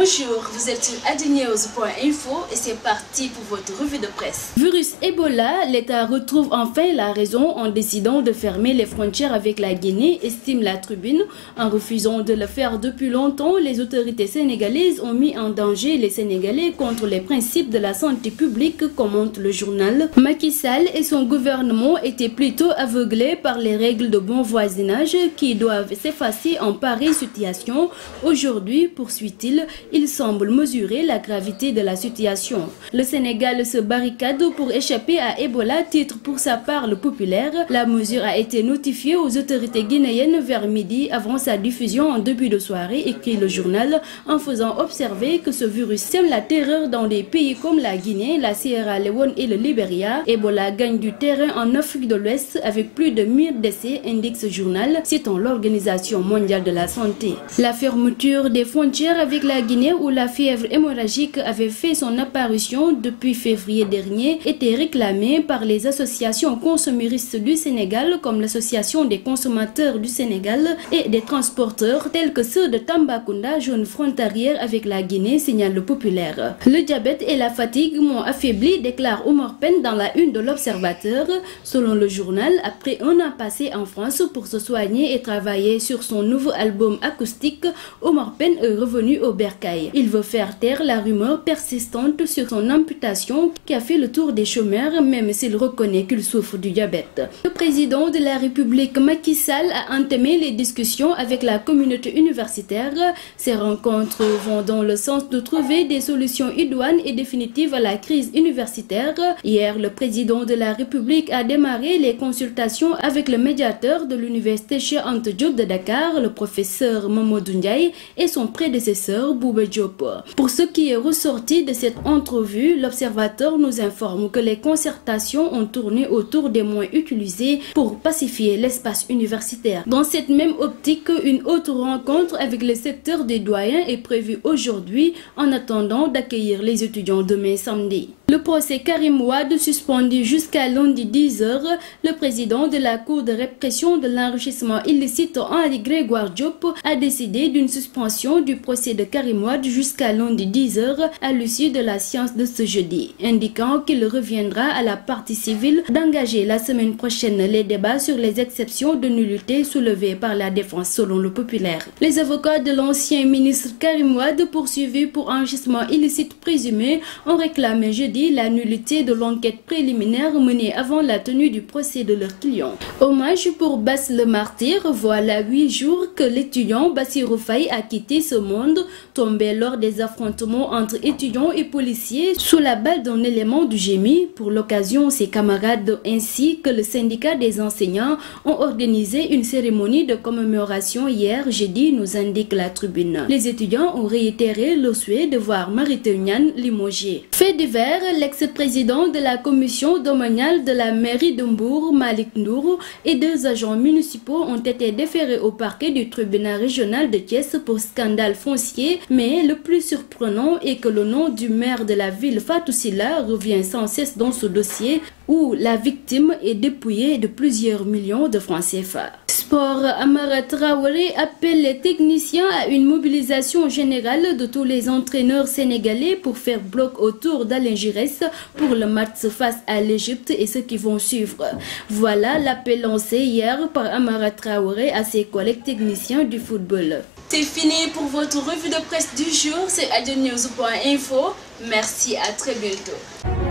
Bonjour, vous êtes sur adnews.info et c'est parti pour votre revue de presse. Virus Ebola, l'État retrouve enfin la raison en décidant de fermer les frontières avec la Guinée, estime la Tribune. En refusant de le faire depuis longtemps, les autorités sénégalaises ont mis en danger les Sénégalais contre les principes de la santé publique, commente le journal. Macky Sall et son gouvernement étaient plutôt aveuglés par les règles de bon voisinage qui doivent s'effacer en pareille situation. Aujourd'hui, poursuit-il, il semble mesurer la gravité de la situation. Le Sénégal se barricade pour échapper à Ebola, titre pour sa part le Populaire. La mesure a été notifiée aux autorités guinéennes vers midi avant sa diffusion en début de soirée, écrit le journal, en faisant observer que ce virus sème la terreur dans des pays comme la Guinée, la Sierra Leone et le Libéria. Ebola gagne du terrain en Afrique de l'Ouest avec plus de 1000 décès, indique ce journal, citant l'Organisation mondiale de la santé. La fermeture des frontières avec la Guinée, où la fièvre hémorragique avait fait son apparition depuis février dernier, était réclamée par les associations consuméristes du Sénégal comme l'Association des consommateurs du Sénégal et des transporteurs tels que ceux de Tambacounda, zone frontalière avec la Guinée, signale le Populaire. Le diabète et la fatigue m'ont affaibli, déclare Omar Pène dans la une de l'Observateur. Selon le journal, après un an passé en France pour se soigner et travailler sur son nouveau album acoustique, Omar Pène est revenu au bercail. Il veut faire taire la rumeur persistante sur son amputation qui a fait le tour des chômeurs, même s'il reconnaît qu'il souffre du diabète. Le président de la République, Macky Sall, a entamé les discussions avec la communauté universitaire. Ces rencontres vont dans le sens de trouver des solutions idoines et définitives à la crise universitaire. Hier, le président de la République a démarré les consultations avec le médiateur de l'université Cheikh Anta Diop de Dakar, le professeur Mamadou Ndiaye, et son prédécesseur Bouba Diop. Pour ce qui est ressorti de cette entrevue, l'Observateur nous informe que les concertations ont tourné autour des moyens utilisés pour pacifier l'espace universitaire. Dans cette même optique, une autre rencontre avec le secteur des doyens est prévue aujourd'hui en attendant d'accueillir les étudiants demain samedi. Le procès Karim Wade suspendu jusqu'à lundi 10h, le président de la Cour de répression de l'enrichissement illicite Henri Grégoire Diop a décidé d'une suspension du procès de Karim Wade jusqu'à lundi 10h à l'issue de la séance de ce jeudi, indiquant qu'il reviendra à la partie civile d'engager la semaine prochaine les débats sur les exceptions de nullité soulevées par la défense selon le Populaire. Les avocats de l'ancien ministre Karim Wade, poursuivis pour enrichissement illicite présumé, ont réclamé jeudi la nullité de l'enquête préliminaire menée avant la tenue du procès de leur client. Hommage pour Bass le martyr, voilà 8 jours que l'étudiant Bassirou Faye a quitté ce monde, tombé lors des affrontements entre étudiants et policiers sous la balle d'un élément du génie. Pour l'occasion, ses camarades ainsi que le syndicat des enseignants ont organisé une cérémonie de commémoration hier jeudi, nous indique la Tribune. Les étudiants ont réitéré le souhait de voir Mary Teuw Niane limogé. Fait divers, l'ex-président de la commission domaniale de la mairie de Mbour, Malik Ndour, et 2 agents municipaux ont été déférés au parquet du tribunal régional de Thiès pour scandale foncier, mais le plus surprenant est que le nom du maire de la ville, Fatou Sylla, revient sans cesse dans ce dossier où la victime est dépouillée de plusieurs millions de francs CFA. Sport, Amara Traoré appelle les techniciens à une mobilisation générale de tous les entraîneurs sénégalais pour faire bloc autour d'Alain Giresse pour le match face à l'Égypte et ceux qui vont suivre. Voilà l'appel lancé hier par Amara Traoré à ses collègues techniciens du football. C'est fini pour votre revue de presse du jour, c'est adnews.info. Merci, à très bientôt.